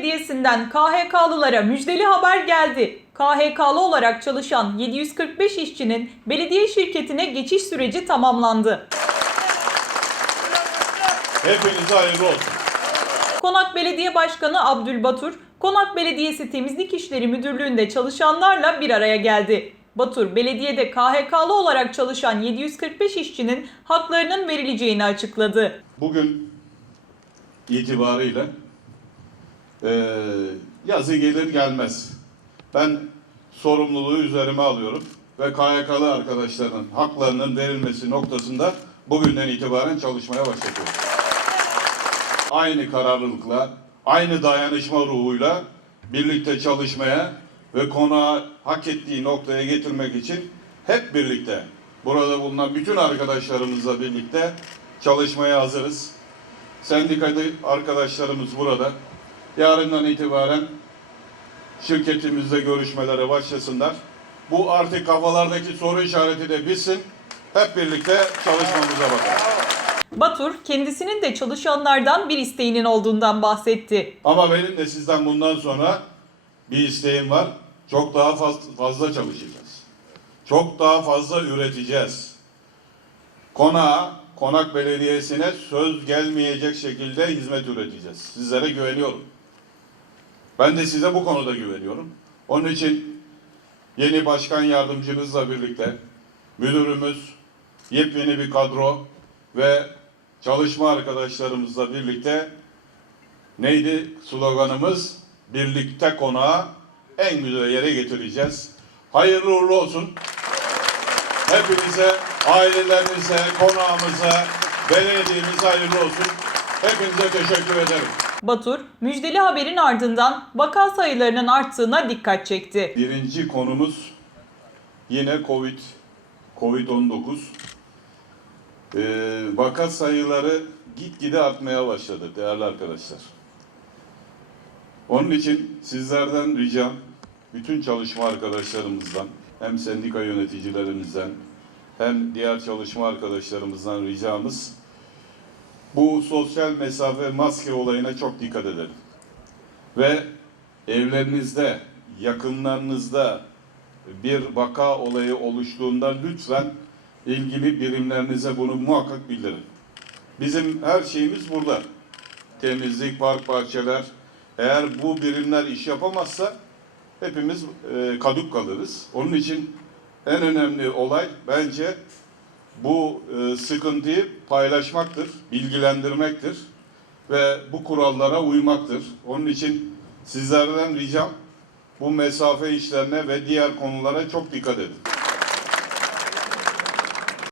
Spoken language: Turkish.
Belediyesi'nden KHK'lılara müjdeli haber geldi. KHK'lı olarak çalışan 745 işçinin belediye şirketine geçiş süreci tamamlandı. Hepinize hayırlı olsun. Konak Belediye Başkanı Abdülbatur, Konak Belediyesi Temizlik İşleri Müdürlüğü'nde çalışanlarla bir araya geldi. Batur, belediyede KHK'lı olarak çalışan 745 işçinin haklarının verileceğini açıkladı. Bugün itibarıyla eee yazı gelir gelmez. Ben sorumluluğu üzerime alıyorum ve KYK'lı arkadaşların haklarının verilmesi noktasında bugünden itibaren çalışmaya başlıyorum. Aynı kararlılıkla, aynı dayanışma ruhuyla birlikte çalışmaya ve konağı hak ettiği noktaya getirmek için hep birlikte burada bulunan bütün arkadaşlarımızla birlikte çalışmaya hazırız. Sendikada arkadaşlarımız burada. Yarından itibaren şirketimizle görüşmelere başlasınlar. Bu artık kafalardaki soru işareti de bitsin. Hep birlikte çalışmamıza bakalım. Batur, kendisinin de çalışanlardan bir isteğinin olduğundan bahsetti. Ama benim de sizden bundan sonra bir isteğim var. Çok daha fazla, fazla çalışacağız. Çok daha fazla üreteceğiz. Konağa, Konak Belediyesi'ne söz gelmeyecek şekilde hizmet üreteceğiz. Sizlere güveniyorum. Ben de size bu konuda güveniyorum. Onun için yeni başkan yardımcınızla birlikte müdürümüz, yepyeni bir kadro ve çalışma arkadaşlarımızla birlikte Neydi sloganımız? Birlikte konağı en güzel yere getireceğiz. Hayırlı uğurlu olsun. Hepinize, ailelerinize, konağımıza, belediyemize hayırlı olsun. Hepinize teşekkür ederim. Batur, müjdeli haberin ardından vaka sayılarının arttığına dikkat çekti. Birinci konumuz yine Covid, Covid-19. Ee, vaka sayıları gitgide artmaya başladı değerli arkadaşlar. Onun için sizlerden ricam, bütün çalışma arkadaşlarımızdan, hem sendika yöneticilerimizden, hem diğer çalışma arkadaşlarımızdan ricamız, bu sosyal mesafe maske olayına çok dikkat edelim. Ve evlerinizde, yakınlarınızda bir vaka olayı oluştuğunda lütfen ilgili birimlerinize bunu muhakkak bildirin. Bizim her şeyimiz burada. Temizlik, park, bahçeler. Eğer bu birimler iş yapamazsa hepimiz e, kaduk kalırız. Onun için en önemli olay bence bu e, sıkıntıyı paylaşmaktır, bilgilendirmektir ve bu kurallara uymaktır. Onun için sizlerden ricam bu mesafe işlerine ve diğer konulara çok dikkat edin.